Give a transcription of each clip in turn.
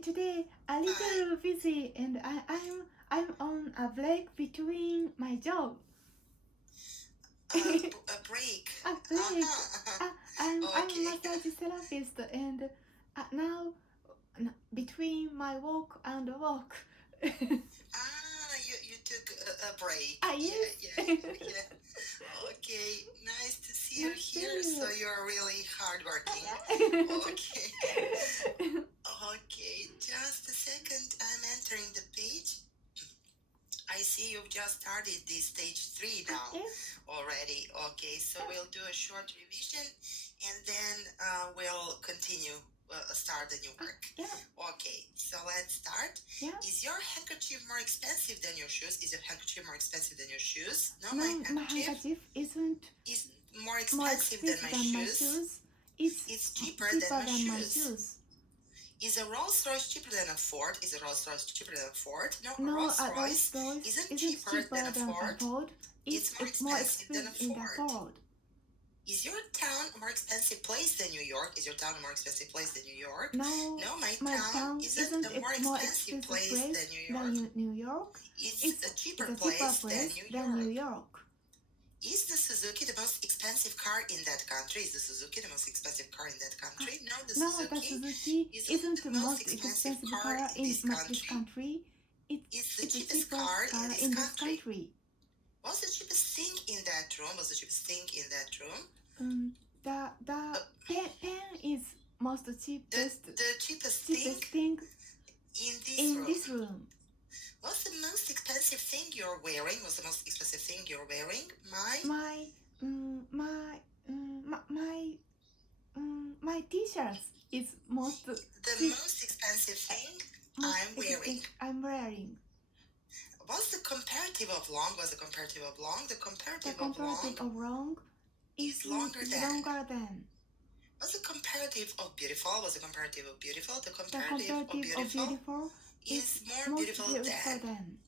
today a little busy and I'm on a break between my job. A break. A break. I'm a Okay. massage therapist and now between my work and work. You took a break. Yes. Yeah. Okay, nice to see you here. So you're really hardworking. Okay. Okay, just a second. I'm entering the page. I see you've just started this stage 3 now already. Okay, so we'll do a short revision and then we'll continue. Start the new work. Okay, so let's start. Is your handkerchief more expensive than your shoes? Is your handkerchief more expensive than your shoes? No, my handkerchief isn't more expensive than my shoes. It's cheaper than my shoes. Is a Rolls Royce cheaper than a Ford? Is a Rolls Royce cheaper than a Ford? No, a Rolls Royce isn't cheaper than a Ford. It's more expensive than a Ford. Is your town a more expensive place than New York? Is your town a more expensive place than New York? No, my town isn't a more expensive place than New York. It's a cheaper place than New York. Is the Suzuki the most expensive car in that country? Is the Suzuki the most expensive car in that country? No, the Suzuki isn't the most expensive car in this country. It's the cheapest car in this country. What's the cheapest thing in that room? What's the cheapest thing in that room? The pen is most cheapest. The cheapest thing in this room. What's the most expensive thing you're wearing? What's the most expensive thing you're wearing? My T-shirt is the most expensive thing I'm wearing. What's the comparative of long? What's the comparative of long? The comparative of long is longer than. What's the comparative of beautiful? What's the comparative of beautiful? The comparative of beautiful is more beautiful than.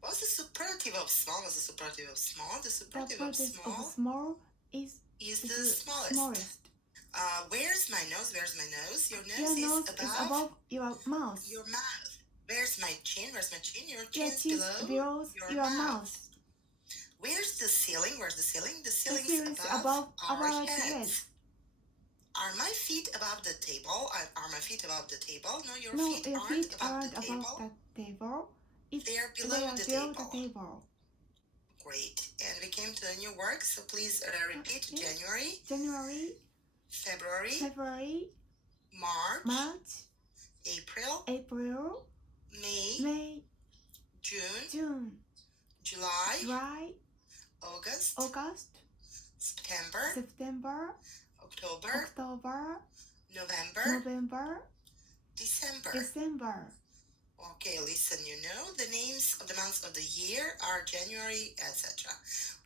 What's the superlative of small? What's the superlative of small? The superlative of small is the smallest. Where's my nose? Where's my nose? Your nose is above your mouth. Your mouth. Where's my chin? Where's my chin? Your chin's below your mouth. Where's the ceiling? Where's the ceiling? The ceiling's ceiling's above our our heads. heads. Are my feet above the table? Are my feet above the table? No, your feet aren't above the table. They are below the table. Great. And we came to a new work, so please repeat. January, February, March, April, May, June, July, August, September, October, November, December. Okay, listen, you know the names of the months of the year are January, etc.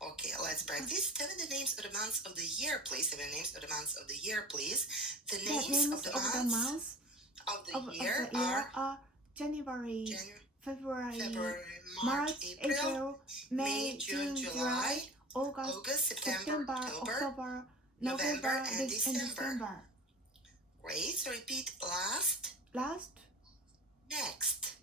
Okay, let's practice. Tell me the names of the months of the year, please. Tell me the names of the months of the year, please. The names of the months of the year are January, February, March, April, May, June, July, August, September, October, November, and December. Great. So repeat last, next.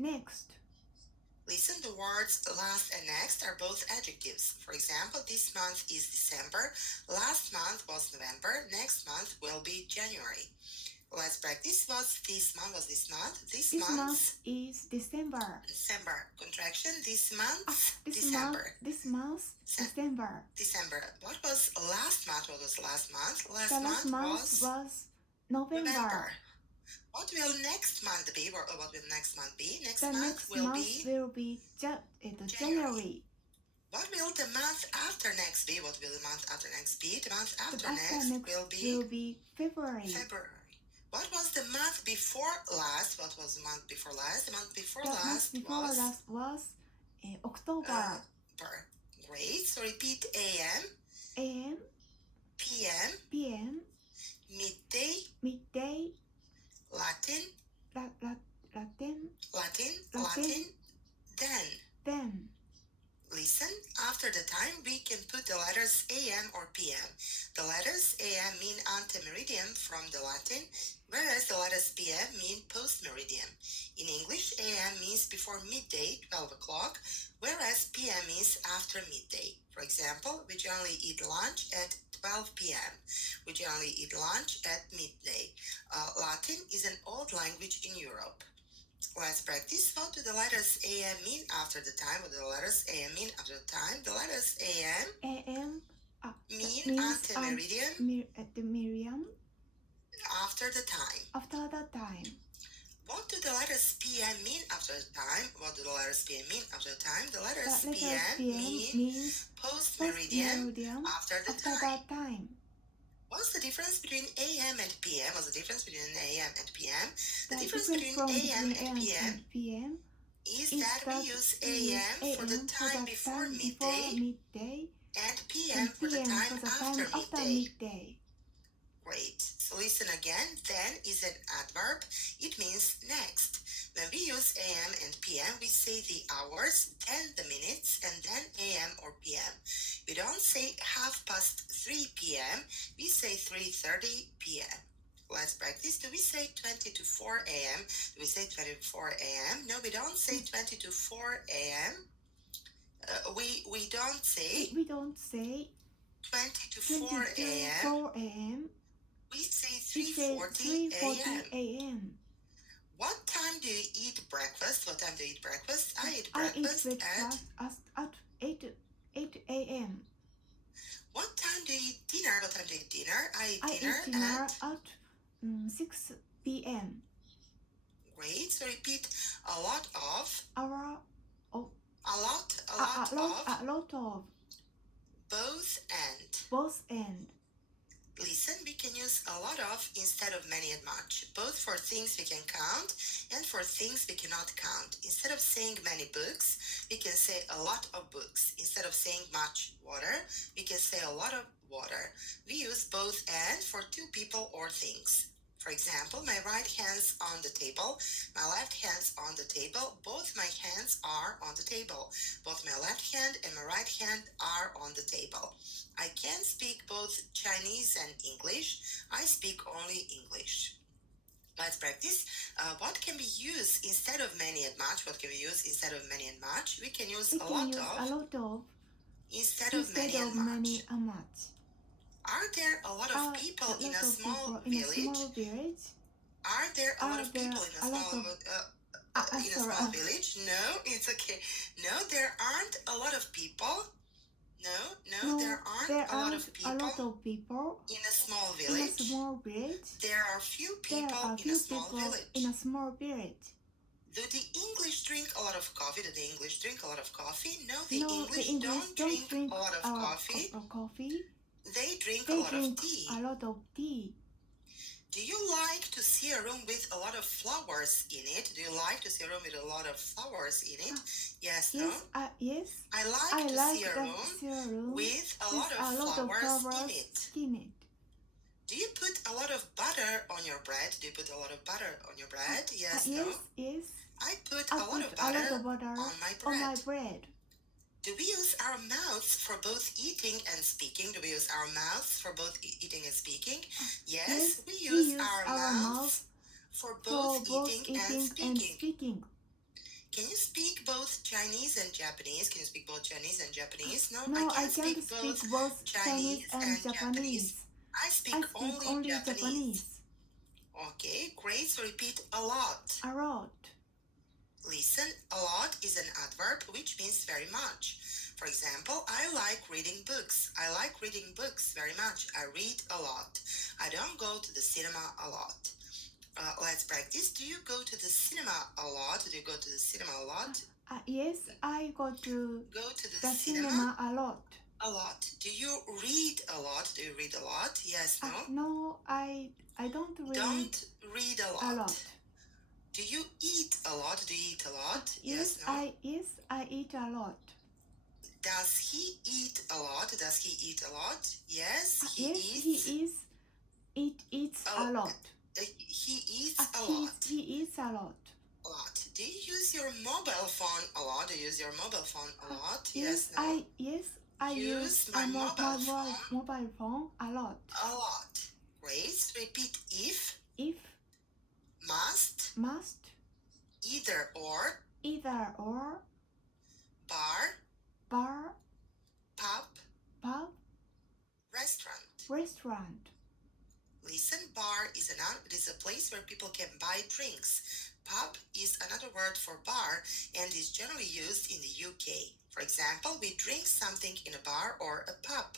Listen, the words last and next are both adjectives. For example, this month is December, last month was November, next month will be January. Let's practice. What's this month? What's this month? This month is December. Contraction. This month, December. December. What was last month? What was last month? Last month was November. What will next month be? What will next month be? Next month will be January. What will the month after next be? What will the month after next be? The month after next will be February. What was the month before last? What was the month before last? The month before last was October. Great. So repeat AM, PM, midday, Latin, then. Listen, after the time we can put the letters AM or PM. The letters AM mean ante meridiem from the Latin, whereas the letters letters PM mean post-meridian. In English, AM means before midday, 12 o'clock, whereas PM means after midday. For example, we generally eat lunch at 12 p.m. We generally eat lunch at midday. Latin is an old language in Europe. Let's practice. What do the letters AM mean after the time? What do the letters AM mean after the time? The letters AM mean antemeridian. After the time. After the time. What do the letters PM mean after the time? What do the letters PM mean after the time? The letters PM means post-meridian after the time. What's the difference between AM and PM? What's the difference between AM and PM? The difference between AM and PM is that we use AM for the time before midday and PM for the time after midday. Great. So listen again. Then is an adverb. It means next. When we use AM and PM, we say the hours, then the minutes, and then AM or PM. We don't say 3:30 p.m. We say 3:30 p.m. Let's practice. Do we say 20 to 4 a.m.? Do we say 20 to 4 a.m.? No, we don't say 20 to 4 a.m. We don't say 20 to 4 a.m. We say 3:40 a.m. What time do you eat breakfast? What time do you eat breakfast? I eat breakfast at 8 a.m. What time do you eat dinner? What time do you eat dinner? I eat dinner at 6 p.m. Great. So repeat a lot of. A lot of. Both and. Listen, we can use a lot of instead of many and much, both for things we can count and for things we cannot count. Instead of saying many books, we can say a lot of books. Instead of saying much water, we can say a lot of water. We use both and for two people or things. For example, my right hand's on the table, my left hand's on the table, both my hands are on the table. Both my left hand and my right hand are on the table. I can speak both Chinese and English. I speak only English. Let's practice. What can we use instead of many and much? What can we use instead of many and much? We can use a lot of instead of many and much. Are there a lot of people in a small village? Are there a lot of people in a small village? No, it's okay. No, there aren't a lot of people. No, there aren't a lot of people in a small village. There are few people in a small village. Do the English drink a lot of coffee? Do the English drink a lot of coffee? No, the English don't drink a lot of coffee. They drink a lot of tea. Do you like to see a room with a lot of flowers in it? Do you like to see a room with a lot of flowers in it? Yes, no? Yes. I like to see a room with a lot of flowers in it. Do you put a lot of butter on your bread? Do you put a lot of butter on your bread? Yes, no? Yes. I put a lot of butter on my bread. Do we use our mouths for both eating and speaking? Do we use our mouths for both eating and speaking? Yes, we use our mouths for both eating and speaking. Can you speak both Chinese and Japanese? Can you speak both Chinese and Japanese? No, I can't speak both Chinese and Japanese. I speak only Japanese. Okay, great. So repeat a lot. Listen, a lot is an adverb which means very much. For example, I like reading books. I like reading books very much. I read a lot. I don't go to the cinema a lot. Let's practice. Do you go to the cinema a lot? Do you go to the cinema a lot? Yes, I go to the cinema a lot. A lot. Do you read a lot? Do you read a lot? Yes, no? No, I don't read. Don't read a lot. Do you eat a lot? Do you eat a lot? Yes, no? I eat a lot. Does he eat a lot? Does he eat a lot? Yes, he eats a lot. He eats a lot. He eats a lot. A lot. Do you use your mobile phone a lot? Do you use your mobile phone a lot? Yes, no? I use my mobile phone a lot. A lot. Great. Repeat if. must, either or, bar, pub, restaurant. Listen, bar is a noun. It is a place where people can buy drinks. Pub is another word for bar and is generally used in the UK. For example, we drink something in a bar or a pub.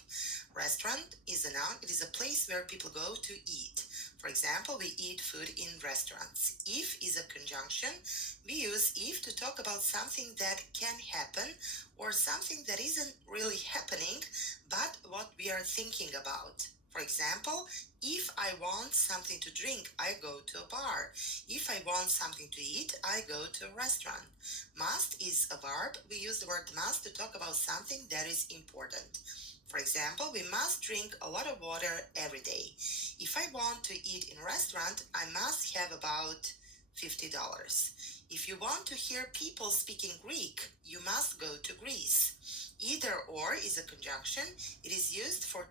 Restaurant is a noun. It is a place where people go to eat. For example, we eat food in restaurants. If is a conjunction. We use if to talk about something that can happen or something that isn't really happening, but what we are thinking about. For example, if I want something to drink, I go to a bar. If I want something to eat, I go to a restaurant. Must is a verb. We use the word must to talk about something that is important. For example, we must drink a lot of water every day. If I want to eat in a restaurant, I must have about $50. If you want to hear people speaking Greek, you must go to Greece. Either or is a conjunction. It is used for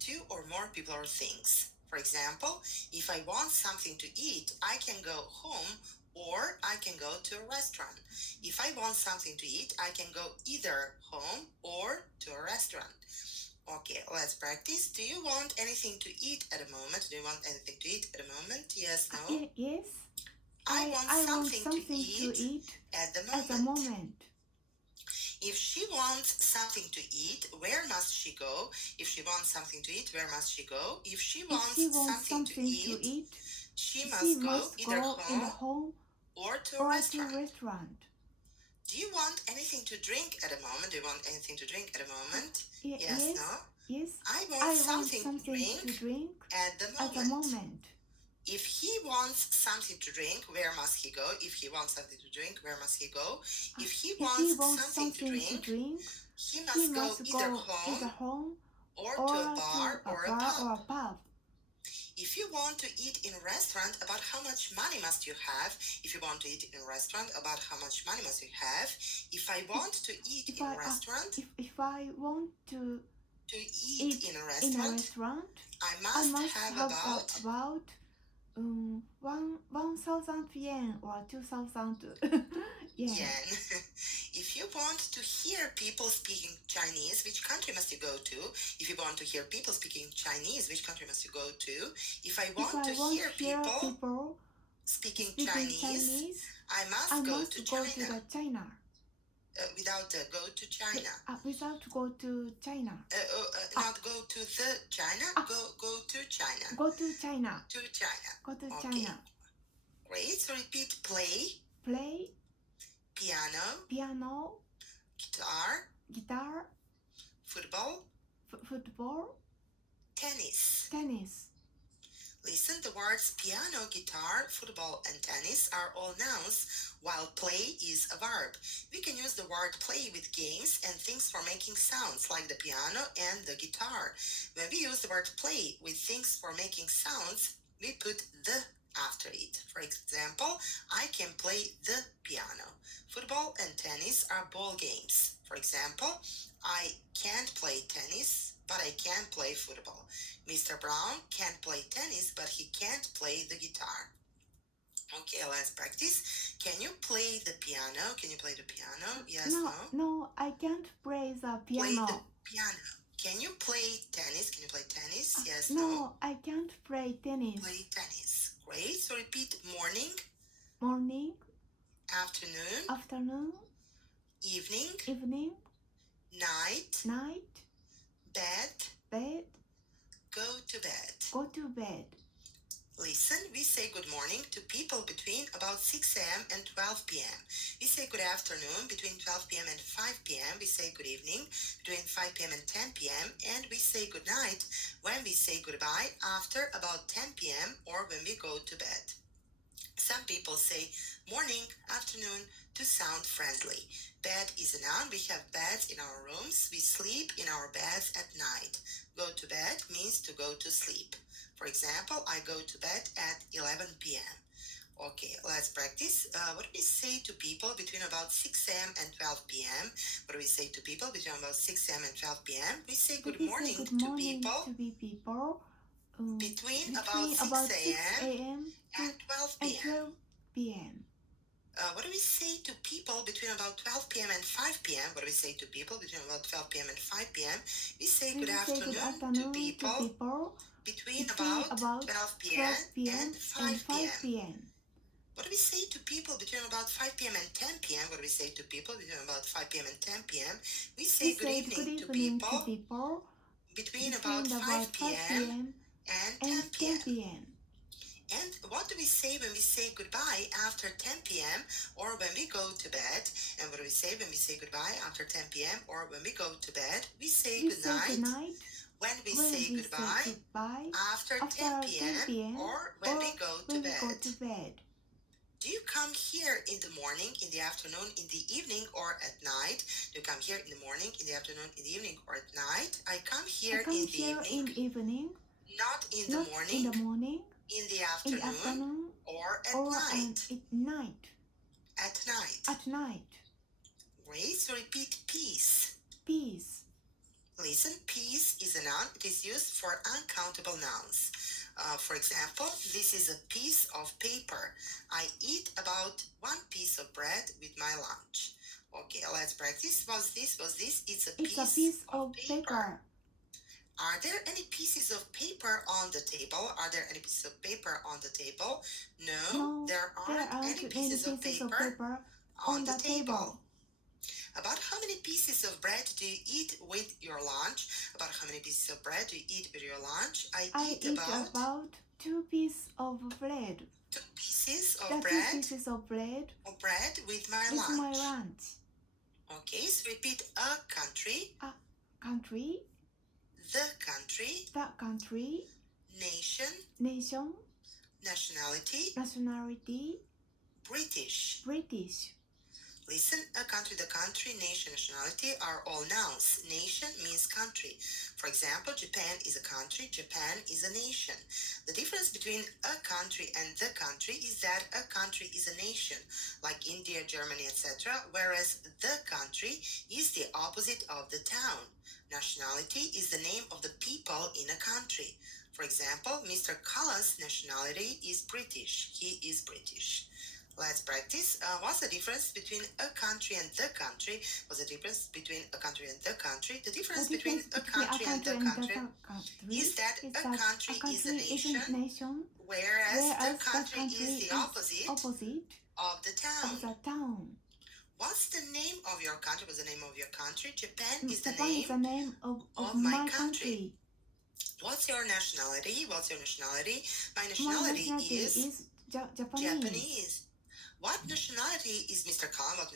two or more people or things. For example, if I want something to eat, I can go home or I can go to a restaurant. If I want something to eat, I can go either home or to a restaurant. Okay, let's practice. Do you want anything to eat at the moment? Do you want anything to eat at the moment? Yes, no? Yes. I want something to eat at the moment. If she wants something to eat, where must she go? If she wants something to eat, where must she go? If she wants something to eat, she must go either home or to a restaurant. Do you want anything to drink at the moment? Do you want anything to drink at the moment? Yes, no? Yes. I want something to drink at the moment. If he wants something to drink, where must he go? If he wants something to drink, where must he go? If he wants something to drink, he must go either home or to a bar or a pub. If you want to eat in a restaurant, about how much money must you have? If you want to eat in a restaurant, about how much money must you have? If I want to eat in a restaurant, if I want to eat in a restaurant, I must have about 1,000 yen or 2,000 yen. If you want to hear people speaking Chinese, which country must you go to? If you want to hear people speaking Chinese, which country must you go to? If I want to hear people speaking Chinese, I must go to China. Without go to China. Without go to China. Not go to the China. Go to China. Go to China. To China. Go to Okay. China. Great. So repeat: play, piano, guitar, football, tennis. Listen, the words piano, guitar, football, and tennis are all nouns, while play is a verb. We can use the word play with games and things for making sounds, like the piano and the guitar. When we use the word play with things for making sounds, we put the after it. For example, I can play the piano. Football and tennis are ball games. For example, I can't play tennis, but I can play football. Mr. Brown can't play tennis, but he can't play the guitar. Okay, let's practice. Can you play the piano? Can you play the piano? Yes, no? No, I can't play the piano. Play the piano. Can you play tennis? Can you play tennis? Yes, no? No, I can't play tennis. Play tennis. Great. So repeat: morning, afternoon, evening, night, bed, go to bed. Listen, we say good morning to people between about 6 a.m. and 12 p.m. We say good afternoon between 12 p.m. and 5 p.m. We say good evening between 5 p.m. and 10 p.m. And we say good night when we say goodbye after about 10 p.m. or when we go to bed. Some people say morning, afternoon to sound friendly. Bed is a noun. We have beds in our rooms. We sleep in our beds at night. Go to bed means to go to sleep. For example, I go to bed at 11 p.m. Okay, let's practice. What do we say to people between about 6 a.m. and 12 p.m.? What do we say to people between about 6 a.m. and 12 p.m.? We say good morning to people between about 6 a.m. and 12 p.m. p.m. What do we say to people between about 12 p.m. and 5 p.m.? What do we say to people between about 12 p.m. and 5 p.m.? We say good afternoon to people between about 12 p.m. and 5 p.m. What do we say to people between about 5 p.m. and 10 p.m.? What do we say to people between about 5 p.m. and 10 p.m.? We say good evening to people between about 5 p.m. and 10 p.m. And what do we say when we say goodbye after 10 p.m. or when we go to bed? And what do we say when we say goodbye after 10 p.m. or when we go to bed? We say good night when we say goodbye after 10 p.m. or when we go to bed. Do you come here in the morning, in the afternoon, in the evening, or at night? Do you come here in the morning, in the afternoon, in the evening, or at night? I come here in the evening, not in the morning, in the afternoon, or at night. At night. Great. So repeat peace. Peace. Listen, peace is a noun. It is used for uncountable nouns. For example, this is a piece of paper. I eat about one piece of bread with my lunch. Okay, let's practice. What's this? It's a piece of paper. Are there any pieces of paper on the table? Are there any pieces of paper on the table? No, there aren't any pieces of paper on the table. About how many pieces of bread do you eat with your lunch? About how many pieces of bread do you eat with your lunch? I eat about 2 pieces of bread. 2 pieces of 2 bread. pieces of bread With my lunch. Okay, so repeat a country. Country. The country. Nation. Nationality. British. Listen, a country, the country, nation, nationality are all nouns. Nation means country. For example, Japan is a country, Japan is a nation. The difference between a country and the country is that a country is a nation, like India, Germany, etc., whereas the country is the opposite of the town. Nationality is the name of the people in a country. For example, Mr. Cullen's nationality is British. He is British. Let's practice. What's the difference between a country and the country? What's the difference between a country and the country? The difference between a country and the country is that a country is a nation, whereas the country is the opposite of the town. What's the name of your country? What's the name of your country? Japan is the name of my country. What's your nationality? My nationality is Japanese. What nationality is Mr. Cullen?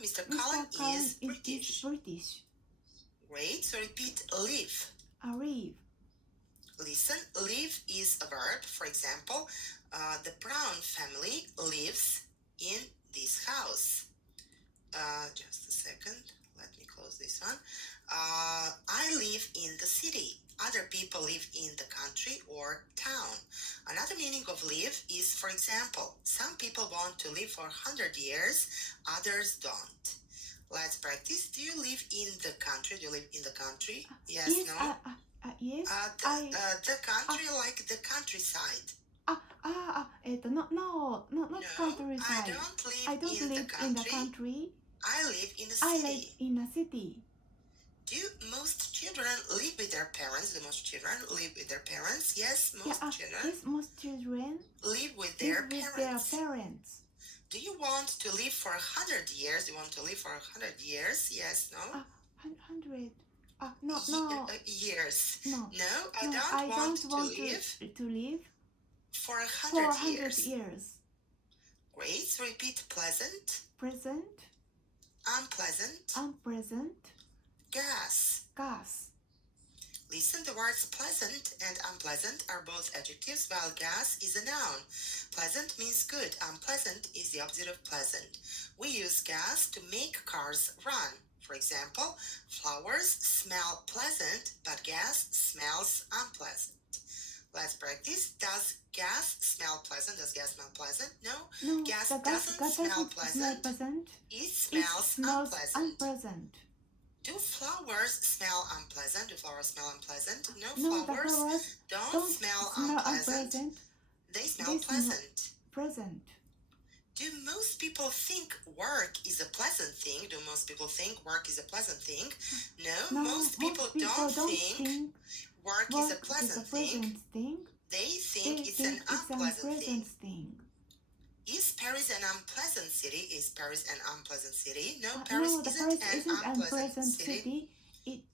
Mr. Cullen is British. Great. So repeat live. Listen, live is a verb. For example, the Brown family lives in this house. Just a second. Let me close this one. I live in the city. Other people live in the country or town. Another meaning of live is, for example, some people want to live for 100 years, others don't. Let's practice. Do you live in the country? Yes, no? Yes. The country, like the countryside. No, not countryside. I don't live in the country. I live in a city. Do most children live with their parents? Do most children live with their parents? Yes, most children live with their parents. Do you want to live for 100 years? Yes, no? 100. No. Years. No, I don't want to live for 100 years. Great. So repeat pleasant. Unpleasant. Gas. Listen, the words pleasant and unpleasant are both adjectives, while gas is a noun. Pleasant means good. Unpleasant is the opposite of pleasant. We use gas to make cars run. For example, flowers smell pleasant, but gas smells unpleasant. Let's practice. Does gas smell pleasant? No, gas doesn't smell pleasant. It smells unpleasant. Do flowers smell unpleasant? No, flowers don't smell unpleasant. They smell pleasant. present. Do most people think work is a pleasant thing? Do most people think work is a pleasant thing? No, most people don't think work is a pleasant thing. They think it's an unpleasant thing. Is Paris an unpleasant city? Is Paris an unpleasant city? No, Paris isn't an unpleasant city.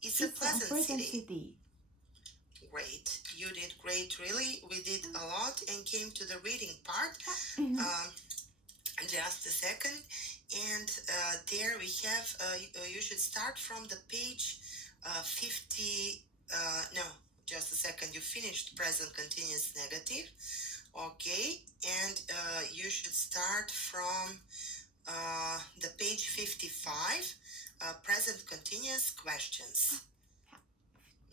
It's a pleasant city. Great. You did great, really. We did a lot and came to the reading part. Just a second. And there we have, you should start from the page 50, no, just a second. You finished present continuous negative. Okay, and you should start from the page 55, present continuous questions.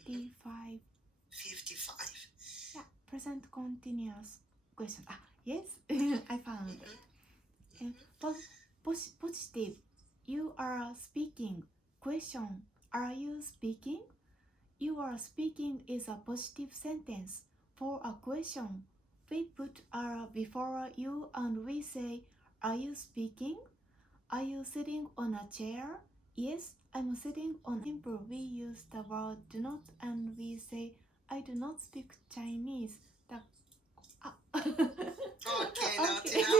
55. 55. Yeah, present continuous question. Yes, I found. Positive. You are speaking. Question. Are you speaking? You are speaking is a positive sentence. For a question, we put "are" before you and we say, "Are you speaking? Are you sitting on a chair?" Yes, I'm sitting on a simple. We use the word "do not" and we say, "I do not speak Chinese." Okay, not enough.